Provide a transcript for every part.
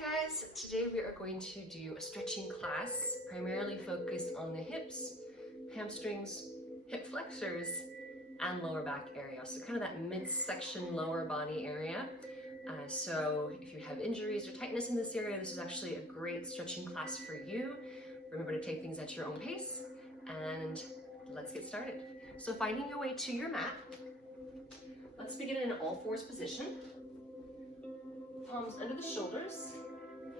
guys, today we are going to do a stretching class primarily focused on the hips, hamstrings, hip flexors, and lower back area. So kind of that midsection lower body area. So if you have injuries or tightness in this area, this is actually a great stretching class for you. Remember to take things at your own pace, and let's get started. So finding your way to your mat, let's begin in an all fours position. Palms under the shoulders,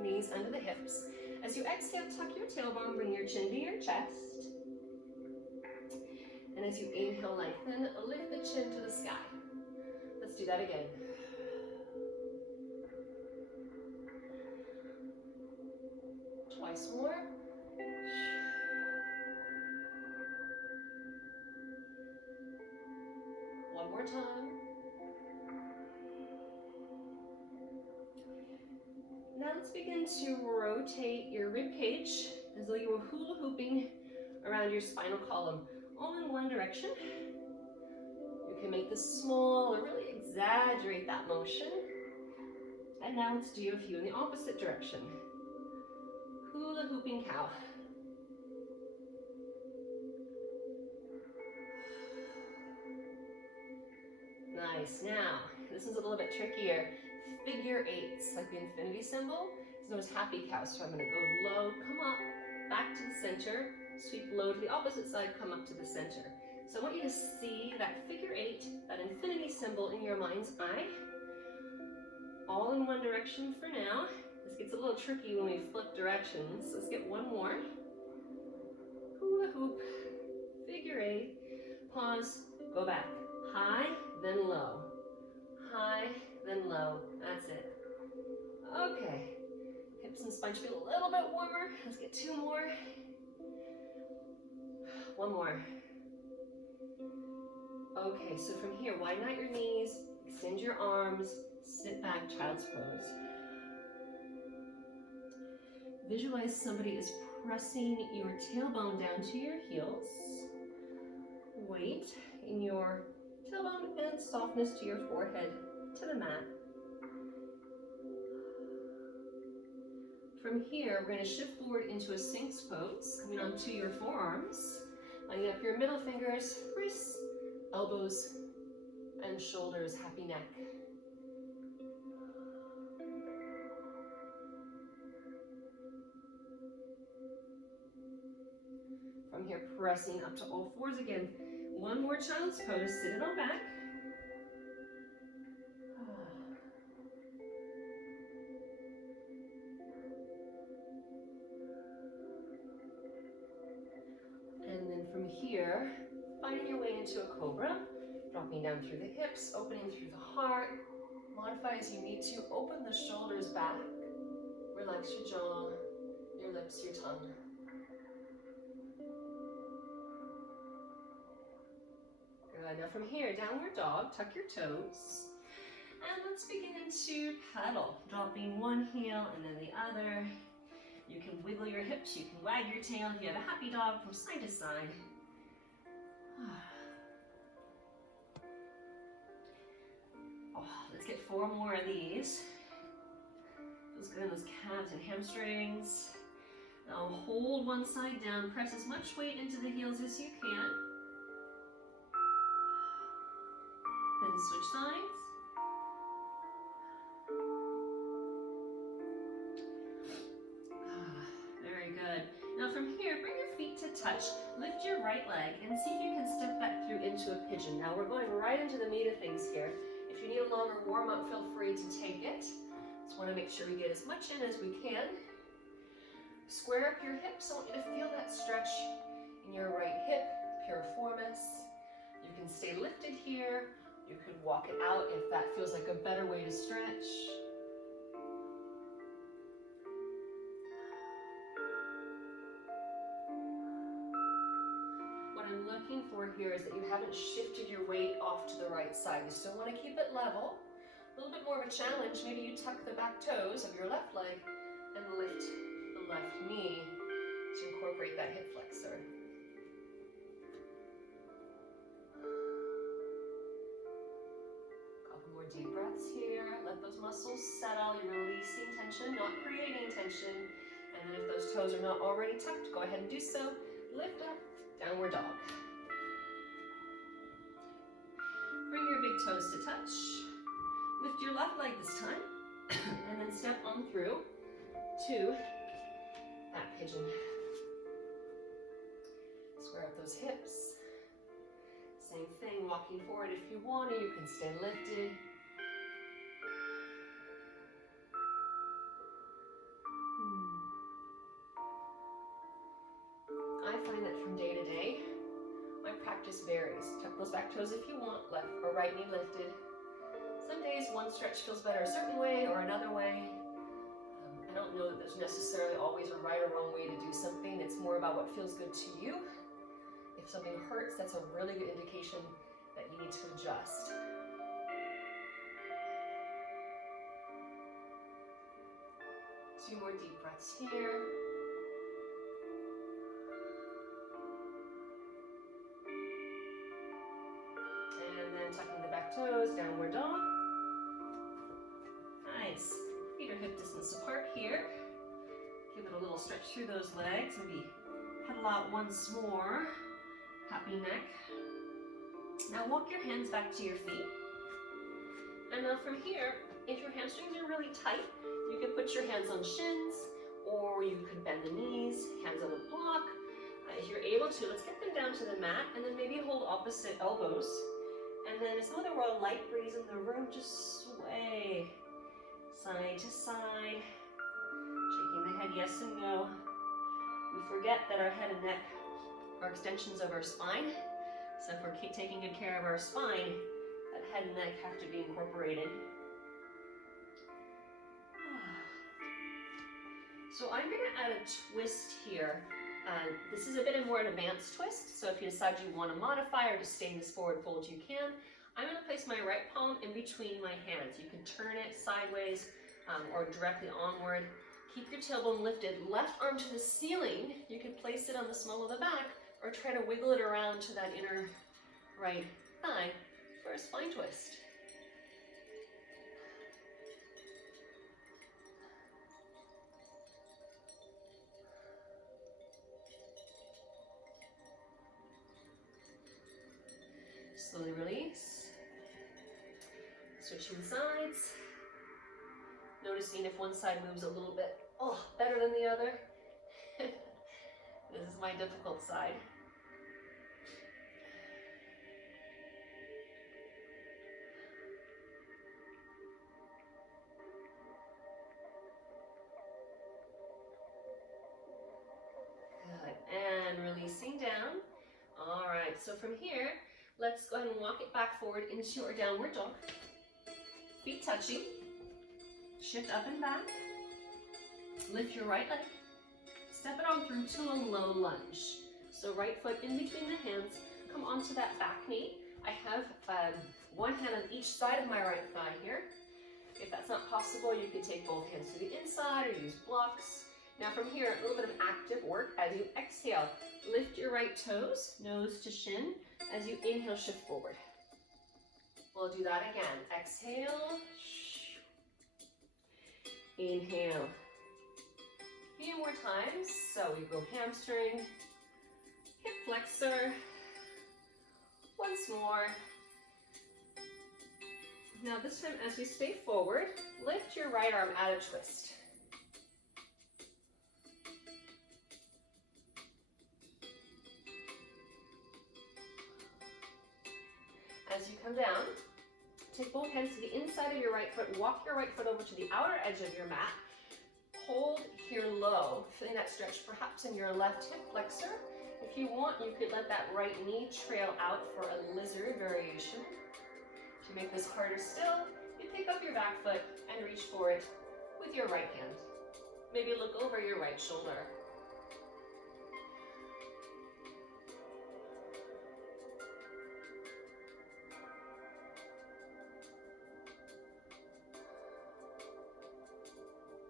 knees under the hips. As you exhale, tuck your tailbone, bring your chin to your chest. And as you inhale, lengthen, lift the chin to the sky. Let's do that again. Twice more. One more time. Now let's begin to rotate your rib cage as though you were hula hooping around your spinal column, all in one direction. You can make this small or really exaggerate that motion. And now let's do a few in the opposite direction. Hula hooping cow. Nice. Now, this is a little bit trickier. Figure eights, like the infinity symbol, is known as happy cow. So I'm going to go low, come up, back to the center, sweep low to the opposite side, come up to the center. So I want you to see that figure eight, that infinity symbol in your mind's eye, all in one direction for now. This gets a little tricky when we flip directions. Let's get one more. Hula hoop, figure eight, pause, go back. High, then low. High, then low. That's it. Okay. Hips and spine should be a little bit warmer. Let's get two more. One more. Okay, so from here, widen out your knees, extend your arms, sit back, child's pose. Visualize somebody is pressing your tailbone down to your heels. Weight in your tailbone and softness to your forehead to the mat. From here, we're going to shift forward into a Sphinx pose, coming onto your forearms, lining up your middle fingers, wrists, elbows, and shoulders, happy neck. From here, pressing up to all fours again. One more child's pose, sit it on back. And then from here, finding your way into a cobra, dropping down through the hips, opening through the heart. Modify as you need to, open the shoulders back, relax your jaw, your lips, your tongue. Good, now from here, downward dog, tuck your toes. And let's begin into paddle, dropping one heel and then the other. You can wiggle your hips, you can wag your tail if you have a happy dog from side to side. Oh, let's get four more of these. Feels good in those calves and hamstrings. Now hold one side down, press as much weight into the heels as you can. Then switch sides. Very good. Now from here, bring your feet to touch. Lift your right leg and see if you can step that through into a pigeon. Now we're going right into the meat of things here. If you need a longer warm up, feel free to take it. Just want to make sure we get as much in as we can. Square up your hips. I want you to feel that stretch in your right hip, piriformis. You can stay lifted here. You could walk it out if that feels like a better way to stretch. What I'm looking for here is that you haven't shifted your weight off to the right side. You still want to keep it level. A little bit more of a challenge. Maybe you tuck the back toes of your left leg and lift the left knee to incorporate that hip flexor. Couple more deep breaths here. Let those muscles settle. You're releasing tension. tension, not creating tension. And then if those toes are not already tucked, go ahead and do so. Lift up, downward dog. Bring your big toes to touch. Lift your left leg this time, and then step on through to that pigeon. Square up those hips. Same thing, walking forward if you want to, you can stay lifted. I find that from day to day, my practice varies. Tuck those back toes if you want, left or right knee lifted. Some days one stretch feels better a certain way or another way. I don't know that there's necessarily always a right or wrong way to do something. It's more about what feels good to you. If something hurts, that's a really good indication that you need to adjust. Two more deep breaths here. And then tucking the back toes, downward dog. Nice. Feet are hip distance apart here. Give it a little stretch through those legs. Maybe pedal out once more. Happy neck. Now walk your hands back to your feet. And now from here, if your hamstrings are really tight, you can put your hands on shins, or you could bend the knees, hands on the block. If you're able to, let's get them down to the mat, and then maybe hold opposite elbows. And then as though there were a light breeze in the room, just sway side to side, shaking the head yes and no. We forget that our head and neck are extensions of our spine. So if we're taking good care of our spine, that head and neck have to be incorporated. So I'm going to add a twist here. This is a bit more advanced twist, so if you decide you want to modify or just stay in this forward fold, you can. I'm going to place my right palm in between my hands. You can turn it sideways or directly onward. Keep your tailbone lifted, left arm to the ceiling. You can place it on the small of the back or try to wiggle it around to that inner right thigh for a spine twist. Slowly release. Switching sides. Noticing if one side moves a little bit better than the other. This is my difficult side. Good. And releasing down. All right, so from here, let's go ahead and walk it back forward into our downward dog. Feet touching. Shift up and back. Lift your right leg. Step it on through to a low lunge. So right foot in between the hands. Come onto that back knee. I have one hand on each side of my right thigh here. If that's not possible, you can take both hands to the inside or use blocks. Now from here, a little bit of active work as you exhale. Lift your right toes, nose to shin. As you inhale, shift forward. We'll do that again. Exhale. Inhale. A few more times. So we go hamstring, hip flexor. Once more. Now this time, as we stay forward, lift your right arm out of twist. As you come down, take both hands to the inside of your right foot, walk your right foot over to the outer edge of your mat. Hold here low, feeling that stretch perhaps in your left hip flexor. If you want, you could let that right knee trail out for a lizard variation. To make this harder still, you pick up your back foot and reach for it with your right hand. Maybe look over your right shoulder.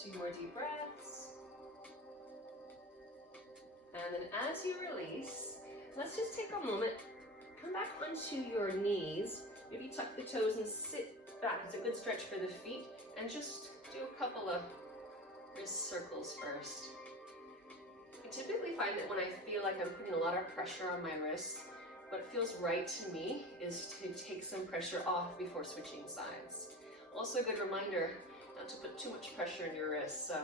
Two more deep breaths. And then as you release, let's just take a moment, come back onto your knees, maybe tuck the toes and sit back. It's a good stretch for the feet, and just do a couple of wrist circles first. I typically find that when I feel like I'm putting a lot of pressure on my wrists, what feels right to me is to take some pressure off before switching sides. Also a good reminder not to put too much pressure in your wrists. So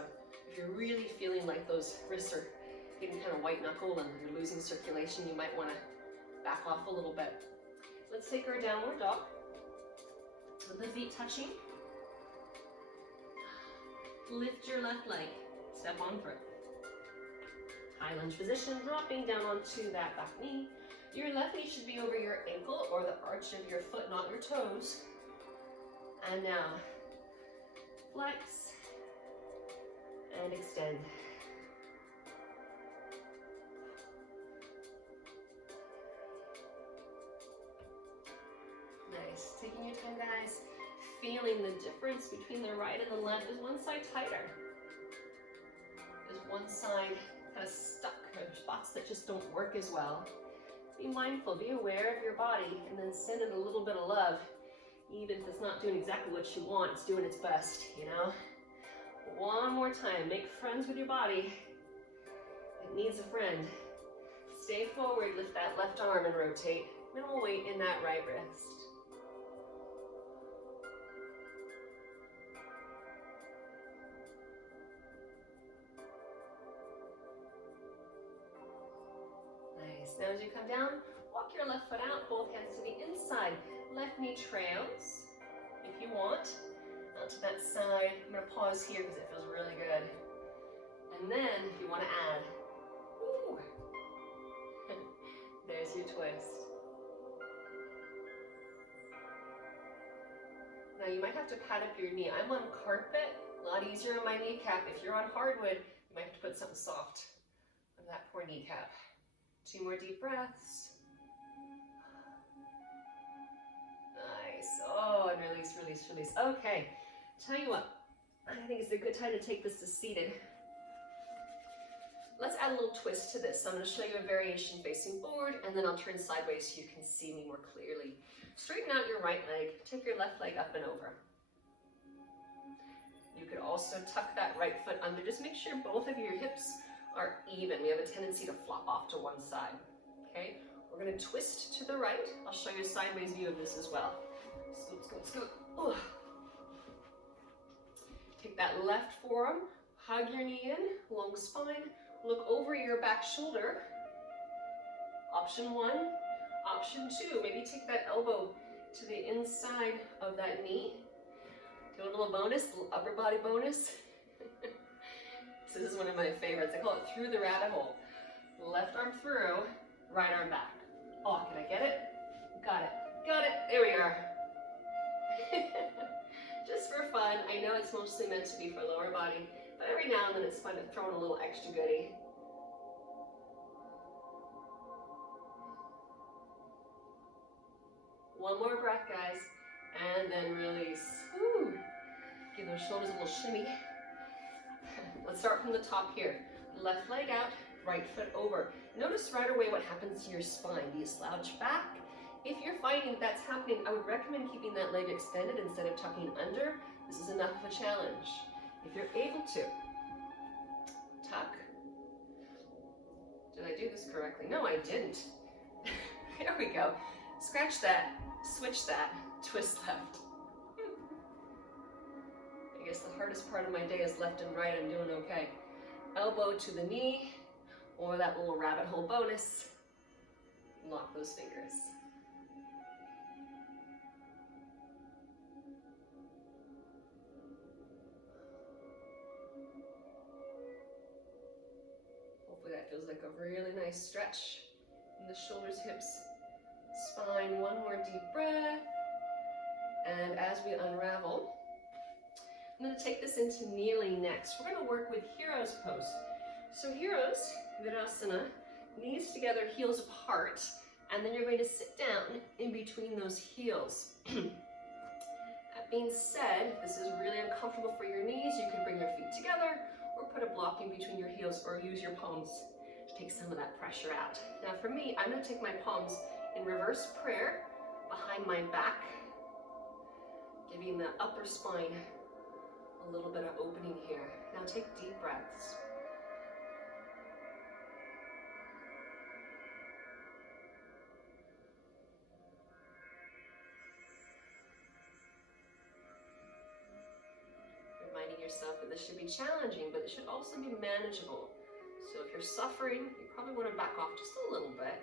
if you're really feeling like those wrists are getting kind of white knuckle and you're losing circulation, you might want to back off a little bit. Let's take our downward dog with the feet touching. Lift your left leg, step on through. High lunge position, dropping down onto that back knee. Your left knee should be over your ankle or the arch of your foot, not your toes. And now, flex and extend. Nice. Taking your time, guys. Feeling the difference between the right and the left. Is one side tighter? Is one side kind of stuck? Or spots that just don't work as well? Be mindful, be aware of your body, and then send it a little bit of love. Even if it's not doing exactly what you want, it's doing its best, you know? One more time, make friends with your body. It needs a friend. Stay forward, lift that left arm and rotate. Minimal weight in that right wrist. Nice. Now as you come down, walk your left foot out, both hands to the inside. Left knee trails, if you want, out to that side. I'm going to pause here because it feels really good. And then, if you want to add, ooh, there's your twist. Now you might have to pad up your knee. I'm on carpet, a lot easier on my kneecap. If you're on hardwood, you might have to put something soft on that poor kneecap. 2 more deep breaths. Nice. Oh, and release, release, release. Okay, tell you what, I think it's a good time to take this to seated. Let's add a little twist to this. So I'm going to show you a variation facing forward, and then I'll turn sideways so you can see me more clearly. Straighten out your right leg. Take your left leg up and over. You could also tuck that right foot under. Just make sure both of your hips are even. We have a tendency to flop off to one side. Okay? We're going to twist to the right. I'll show you a sideways view of this as well. Scoop, scoop, scoop. Ooh. Take that left forearm, hug your knee in, long spine, look over your back shoulder. Option 1. Option 2, maybe take that elbow to the inside of that knee. Do a little bonus, a little upper body bonus. So this is one of my favorites. I call it through the rabbit hole. Left arm through, right arm back. Oh, can I get it? Got it. Got it. There we are. Just for fun. I know it's mostly meant to be for lower body, but every now and then it's fun to throw in a little extra goodie. One more breath, guys, and then release. Woo. Give those shoulders a little shimmy. Let's start from the top here. Left leg out, right foot over. Notice right away what happens to your spine. Do you slouch back? If you're finding that that's happening, I would recommend keeping that leg extended instead of tucking under. This is enough of a challenge. If you're able to, tuck. Did I do this correctly? No, I didn't. There we go. Scratch that, switch that, twist left. I guess the hardest part of my day is left and right. I'm doing okay. Elbow to the knee, or that little rabbit hole bonus. Lock those fingers. Hopefully that feels like a really nice stretch in the shoulders, hips, spine. One more deep breath. And as we unravel, I'm going to take this into kneeling next. We're going to work with Hero's pose. So Hero's Virasana, knees together, heels apart, and then you're going to sit down in between those heels. That being said, if this is really uncomfortable for your knees, you can bring your feet together or put a block in between your heels or use your palms to take some of that pressure out. Now for me, I'm going to take my palms in reverse prayer behind my back, giving the upper spine A little bit of opening here. Now take deep breaths. Reminding yourself that this should be challenging, but it should also be manageable. So if you're suffering, you probably want to back off just a little bit.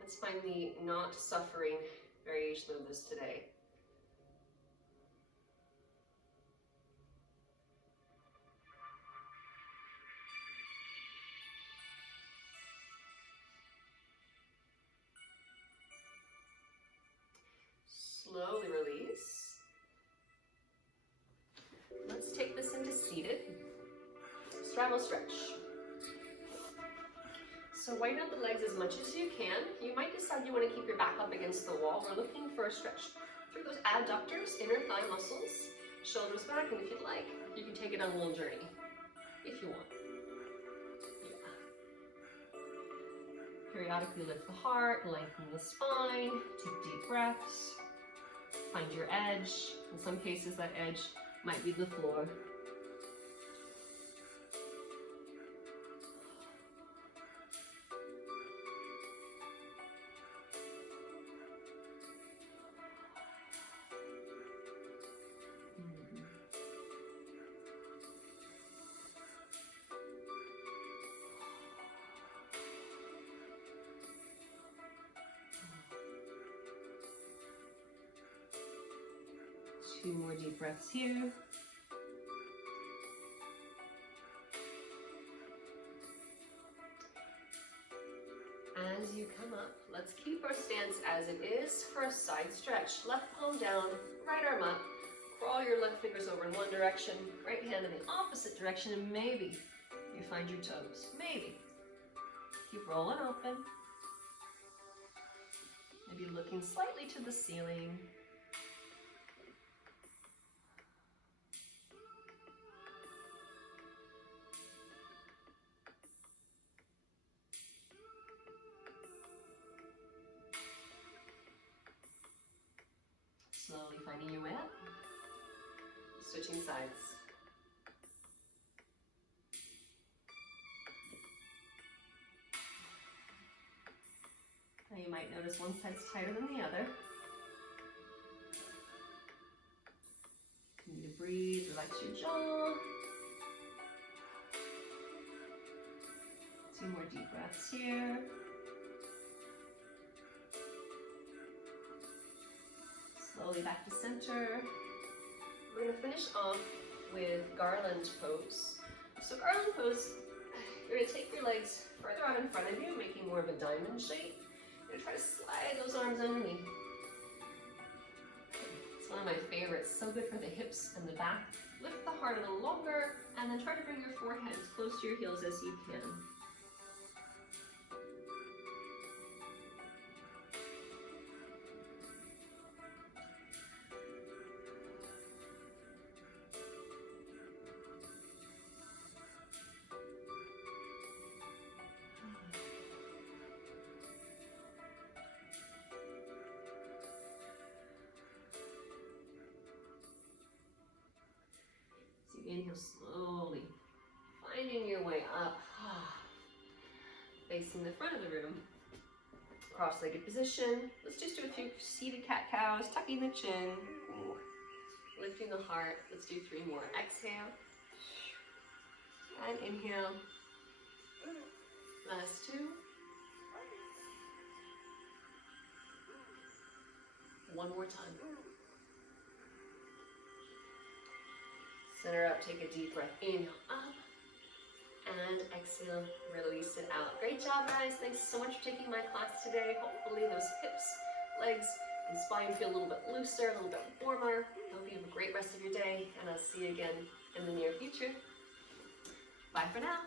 Let's find the not suffering variation of this today. Slowly release. Let's take this into seated. Straddle stretch. So widen out the legs as much as you can. You might decide you want to keep your back up against the wall. We're looking for a stretch through those adductors, inner thigh muscles, shoulders back, and if you'd like, you can take it on a little journey, if you want. Yeah. Periodically lift the heart, lengthen the spine, take deep breaths, find your edge. In some cases, that edge might be the floor. Two more deep breaths here. As you come up, let's keep our stance as it is for a side stretch. Left palm down, right arm up. Crawl your left fingers over in one direction, right hand in the opposite direction, and maybe you find your toes. Maybe. Keep rolling open. Maybe looking slightly to the ceiling. Slowly finding your way up. Switching sides. Now you might notice one side's tighter than the other. Continue to breathe, relax your jaw. Two more deep breaths here. Slowly back to center. We're going to finish off with garland pose. So garland pose, you're going to take your legs further out in front of you, making more of a diamond shape. You're going to try to slide those arms underneath. It's one of my favorites, so good for the hips and the back. Lift the heart a little longer, and then try to bring your forehead as close to your heels as you can. Inhale slowly, finding your way up, facing the front of the room, cross-legged position. Let's just do a few seated cat-cows, tucking the chin, lifting the heart. Let's do 3 more. Exhale, and inhale. Last 2. One more time. Center up, take a deep breath, inhale up, and exhale, release it out. Great job, guys. Thanks so much for taking my class today. Hopefully those hips, legs, and spine feel a little bit looser, a little bit warmer. Hope you have a great rest of your day, and I'll see you again in the near future. Bye for now.